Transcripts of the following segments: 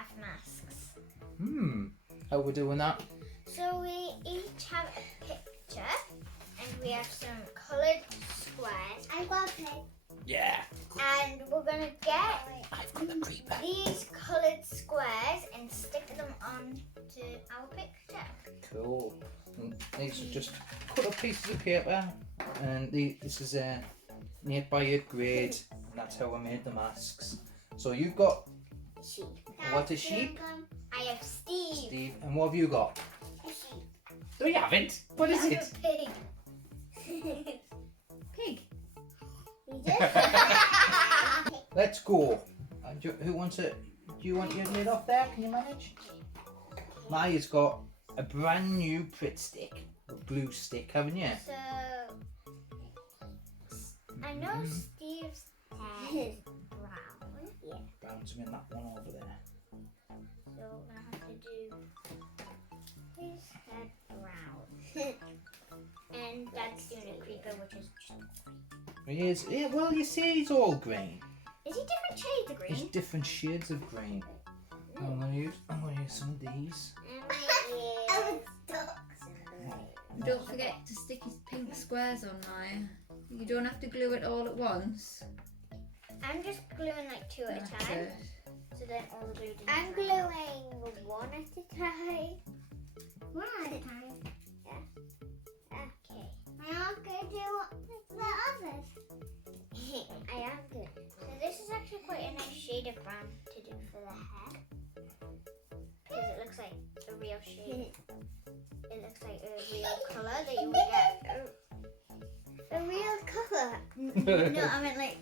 Minecraft masks. How are we doing that? So we each have a picture and we have some coloured squares. I got a pig. Yeah. And we're going to get I've got the creeper. these coloured squares and stick them onto our picture. Cool. And these are just cut up pieces of paper, and this is an 8x8 grade, and that's how I made the masks. So you've got Sheep. what, a sheep? I have Steve. Steve, and what have you got? A sheep. No, you haven't. What is I it? have a pig. Pig. Let's go. Who wants it? Do you want your lid off there? Can you manage? Maya's got a brand new Pritt stick, a blue stick, haven't you? So I know Steve's hair is brown. Yeah. Brown's in that one over there. So we're gonna have to do his head brown. And Dad's doing a creeper, which is just He is. Yeah, well, you see, he's all green. Is he different shades of There's green? different shades of green. I'm gonna use some of these. Don't forget to stick his pink squares on, Maya. You don't have to glue it all at once. I'm just gluing like 2 at a That's time. it. So then all the glue doesn't I'm dry. gluing 1 at a time. 1 at a time? Okay. I'm not going to do the others. I am good. So this is actually quite a nice shade of brown to do for the hair. Because it looks like a real shade. It looks like a real colour that you would get. A real colour. No, I meant like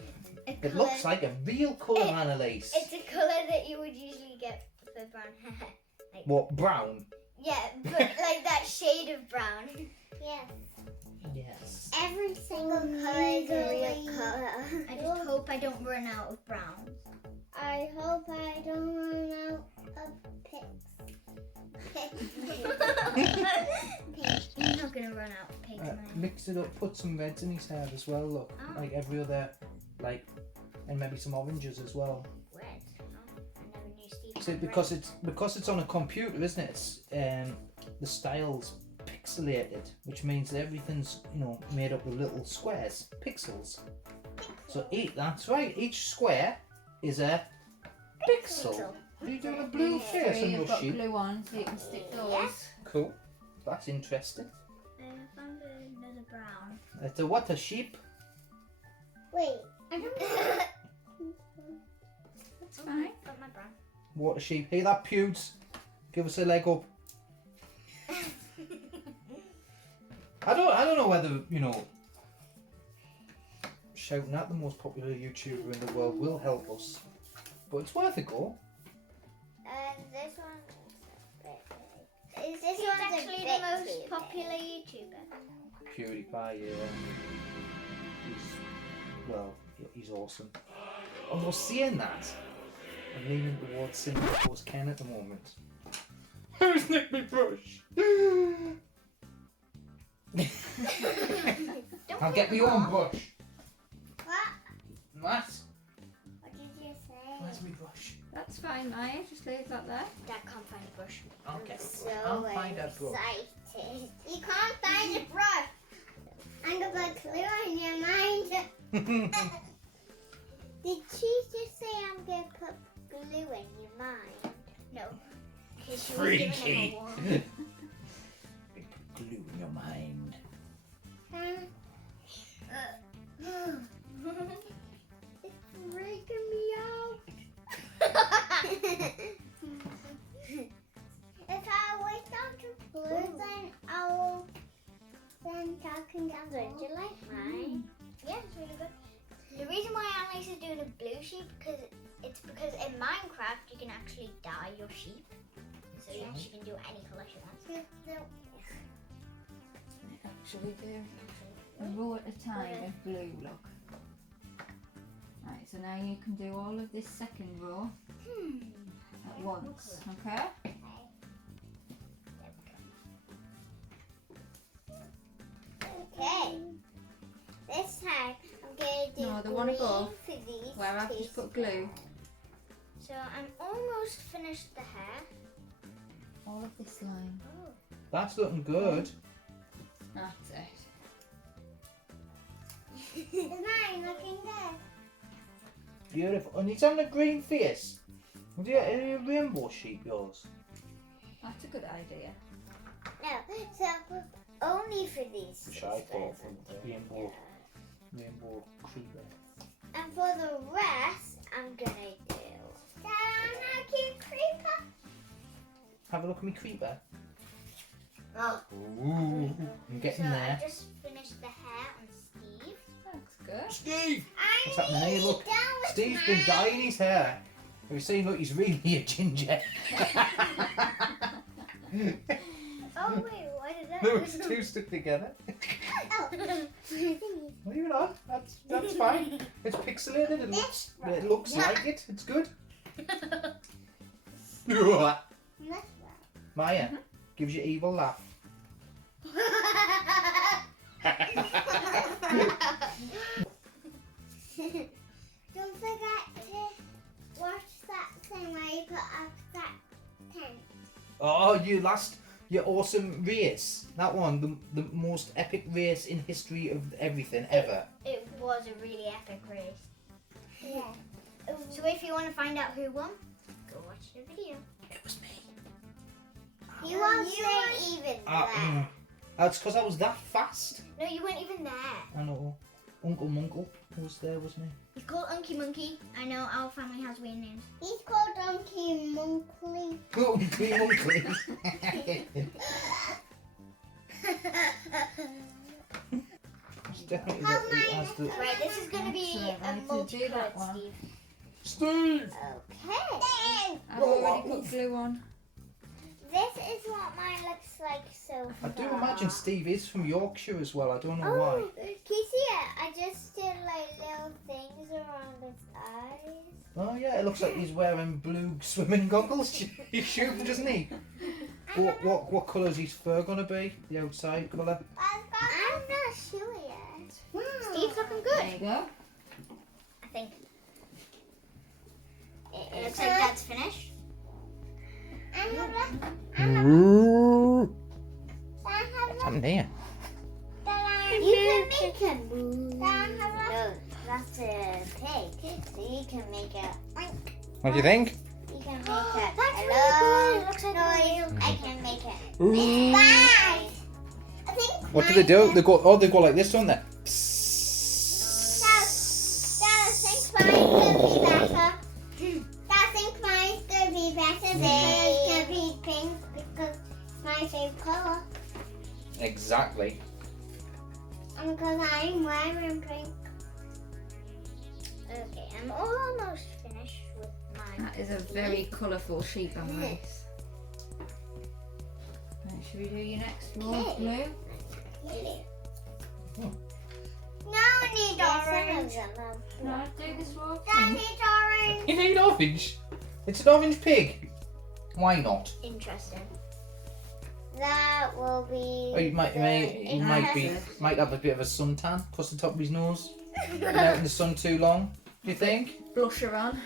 a colour. It looks like a real colour, Annalise. It's a colour that you would usually get for brown hair. Like, What, brown? yeah, but like that shade of brown. Yes. Yes. Every single colour is a real colour. I just hope I don't run out of brown. I hope I don't run out of pigs. You're not gonna run out of pigs, man. Mix it up, put some reds in his hair as well, look. Oh. Like every other, like, and maybe some oranges as well. Red. Oh, I never knew Steve. See, had because it's on a computer, isn't it? It's, the style's pixelated, which means that everything's, you know, made up of little squares, pixels. So that's right, each square is a pixel. Are you doing a blue face So on your you've got sheep? glue on so you can stick those. Cool. That's interesting. I found another brown. It's a what, a sheep? Wait, I don't know. That's fine. Got my brown. Water sheep. Hey, that Pewds. Give us a leg up. I don't know whether, you know, shouting at the most popular YouTuber in the world will help us, but it's worth a go. And this one is This one's actually the most popular YouTuber. PewDiePie, yeah. He's awesome. Although saying that, I'm leaning towards Singapore's Ken at the moment. Who's nicked my brush? I'll get my own brush. What? What? What did you say? Where's my brush? That's fine, Maya. Just leave that there. Dad can't find a brush. Okay. So I'll find a brush. excited. You can't find a brush. I'm gonna put glue on your mind. Did she just say I'm gonna put glue in your mind? No. Because she was giving Freaky. him a warm. Glue in your mind. It's freaking me out. If I wait down to blue, then I'll talking down. Don't you like mine? Yeah, it's really good. The reason why Annalise is doing a blue sheep because in Minecraft you can actually dye your sheep, so she can do any colour she wants. Actually do a row at a time of blue, look. Right, so now you can do all of this second row at once, okay? Okay. This time I'm gonna do No, the one green above, for these where I've two just put glue. So I'm almost finished the hair. All of this line. Oh. That's looking good. That's it. Is mine looking good? Beautiful. And it's on a green face. Do you get any rainbow sheep yours? That's a good idea. No, so only for these. Which I thought squares I'm from doing rainbow creeper. that. And for the rest, I'm gonna do. Dad, I'm a cute creeper. Have a look at me creeper. Oh. Ooh, I'm getting So there. I just finished the hair on Steve. Looks good. Steve! I What's happening here? Look, down with Steve's been mine. dyeing his hair. Have you seen? Look, he's really a ginger. Oh wait, why did that? No, it's two stuck together. Oh. Well, you know, that's fine. It's pixelated. It looks like it. It's good. Maya gives you evil laugh. Don't forget to watch that thing where you put up that tent. Oh, your awesome race. That one, the most epic race in history of everything ever. It was a really epic race. Yeah. So if you want to find out who won, go watch the video. It was me. You weren't even there. That's because I was that fast. No, you weren't even there. I know. Uncle Munkle was there, wasn't he? He's called Unky Monkey. I know our family has weird names. He's called Donkey Monkley. Uncle Munkle. It's definitely it has the... Right, this is going to be Excellent. I a need to do multi-colored that one. Steve. Steve! Okay. I've already put glue on. This is what mine looks like so I far. do imagine Steve is from Yorkshire as well. I don't know Oh, why. can you see it? I just did like little things around his eyes. Oh yeah, it looks like he's wearing blue swimming goggles. He's shooting, doesn't he? What colour's his fur gonna be? The outside colour? I'm not sure yet. Steve's looking There good. you go. I think. It looks like that's finished. What's happening here? You can make it move. No, that's a pig. So you can make it. What do you think? You can make it. That's Hello. really good. It looks like Noise. I can make it. Ooh. It's bad. I think What do they do? They go like this, don't they? Dad, I think mine's gonna be better. Dad, I think mine's gonna be better. It's gonna be pink because it's my favorite color. Exactly. And because I'm wearing pink. Okay, I'm almost finished with mine. That is a very colourful sheep and race. Right, should we do your next row of glue? Now I need orange. No, do this row of Dad pink. needs orange. You need orange. It's an orange pig. Why not? Interesting. That will be. Oh, he might have a bit of a suntan across the top of his nose. Been out in the sun too long. Do you think? Blusher on.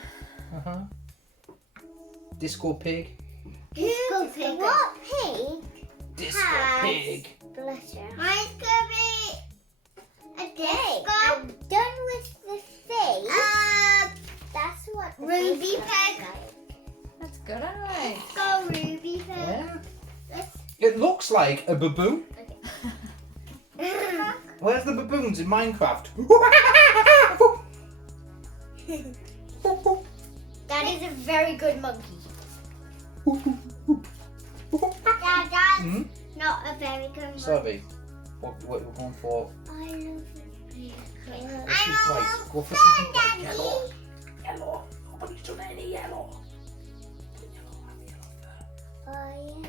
Disco pig. Disco pig. What pig? Disco Has- pig. Blusher. Mine's gonna be a disco. I'm done with the face. That's what the Ruby face looks pig. like. That's good, anyway. Let's go, Ruby pig. Yeah. Let's It looks like a baboon. Okay. Where's the baboons in Minecraft? That is a very good monkey. That's Hmm? not a very good one. Sorry. What we're going for? I love it. This is white. Go for Fun, something like Daddy. yellow. Yellow. Nobody's done any yellow. Oh, yeah.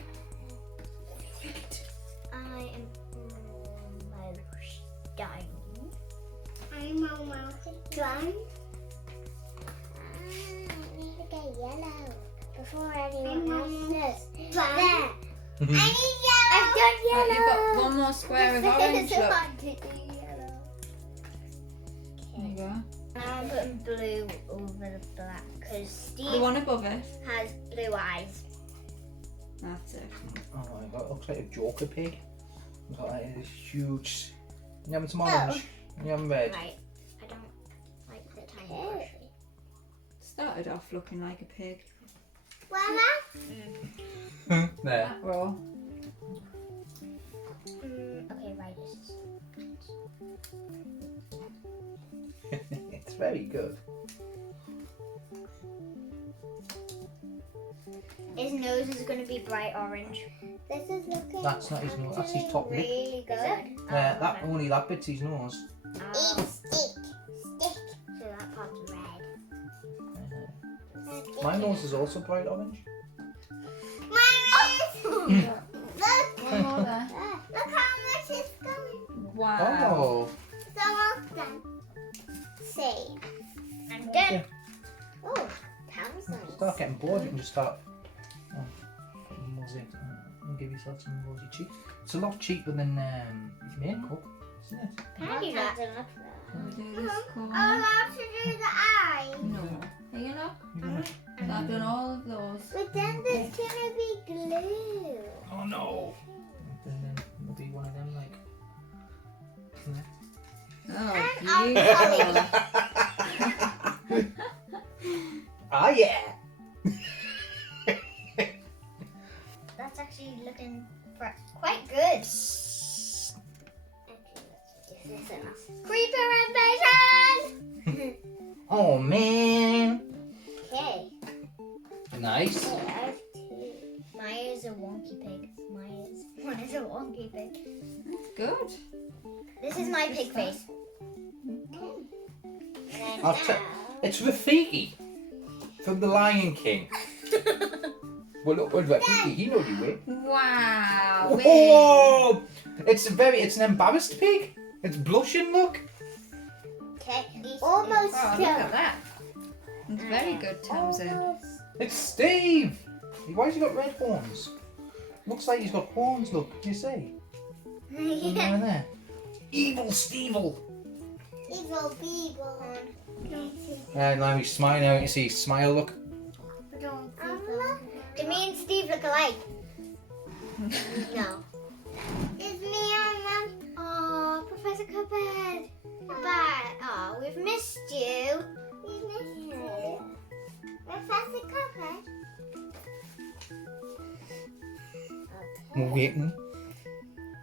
I am almost done. I'm almost done. I need to get yellow before anyone else does. There. I need yellow. I've done Right, yellow. you've got one more square of orange, look. I want to do yellow. There you go. I'm putting blue over the black because The Steve one above it. has blue eyes. That's it. Oh my god, it looks like a Joker pig. It's got like this huge. You having some orange? You having red? Right. I don't like the tiny brush. Started off looking like a pig. Mama? There. That row. Okay, right. It's very good. His nose is going to be bright orange. This is looking. That's not his nose, that's his top lip. Really good. That only that bit's his nose. Eat stick. Stick. So that part's red. My nose is also bright orange. Look. One more there. Look how much is coming. Wow. Oh. It's almost done. Save. I'm done. Oh, thousands. Start getting bored, you can just start putting mosaic and give yourself some rosy cheeks. It's a lot cheaper than makeup, isn't it? How do you not? Can we do this I'm corner? allowed to do the eyes. No. Are you not? You're gonna- So I've done all of those. But then there's gonna be glue. Oh no! And then it'll be one of them like. Oh, I'm beautiful. Ah yeah! That's actually looking quite good. Creeper invasion! Oh man! Okay. Nice. I have two. Maya's a wonky pig. Maya's one is a wonky pig. Good. This is my pig face. I'll it's Rafiki from The Lion King. Well, look, well, Rafiki, he knows you way. Wow. Oh! It's an embarrassed pig. It's blushing. Look. Okay. Almost Oh, look at that. It's very good, Tamsin. It's Steve. Why's he got red horns? Looks like he's got horns. Look, you see? Yeah. There. Evil Stevel. Evil people. And now he's smiling out. You see, smile. Look. Do me and Steve look alike? No. It's me and Mom. Oh, Professor Cuphead. Bye. Oh, we've missed you. We miss you. Professor Cuphead. We're waiting.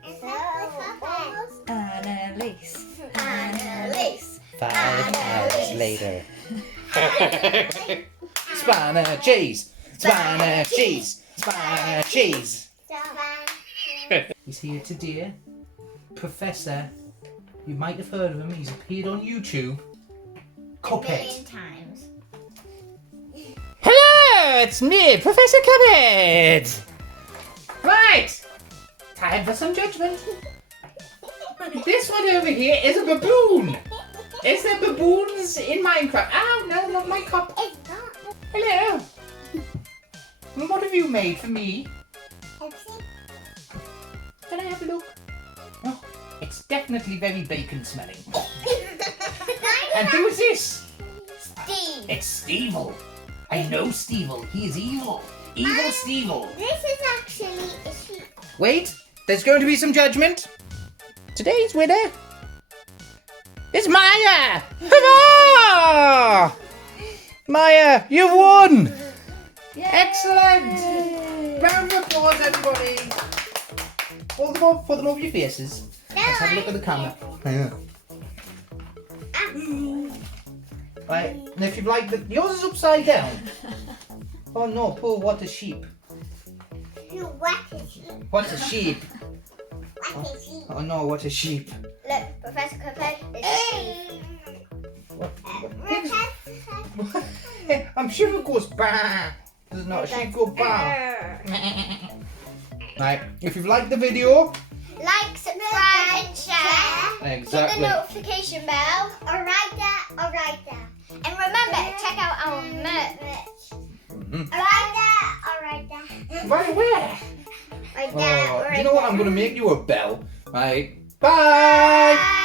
Professor Cuphead. Annalise. Annalise. 5 hours later. Spanner cheese. Spanner cheese. Spanner cheese. He's here today. Professor, you might have heard of him. He's appeared on YouTube. Cuphead. Million times. Hello, it's me, Professor Cuphead. Right, time for some judgment. This one over here is a baboon. Is there baboons in Minecraft? Oh no, not my cup. It's not. Hello. And what have you made for me? Pepsi. Can I have a look? Oh, it's definitely very bacon smelling. And who's this? Steve. It's Stevel. I know Stevel. He is evil. Evil Stevel. This is actually a sheep. Wait, there's going to be some judgment. Today's winner is Maya. Hurrah! Maya, you've won. Excellent. Round of applause, everybody. Hold them over your faces. Let's have a look at the camera. Right, and if you've liked it, yours is upside down. Oh no, poor what a sheep. What a sheep. What a sheep. What a sheep. Oh no, what a sheep. Look, Professor Cuphead is Steve. What? Professor. I'm sure it goes bah. Does not a sheep go bah? Right, if you've liked the video, Like, subscribe, and share. Hit exactly. the notification bell. Alright there, alright there. And remember, check out our merch. Alright there, alright there. Right where? Right there. Oh, right you know what? there. I'm gonna make you a bell. Right. Bye. Bye.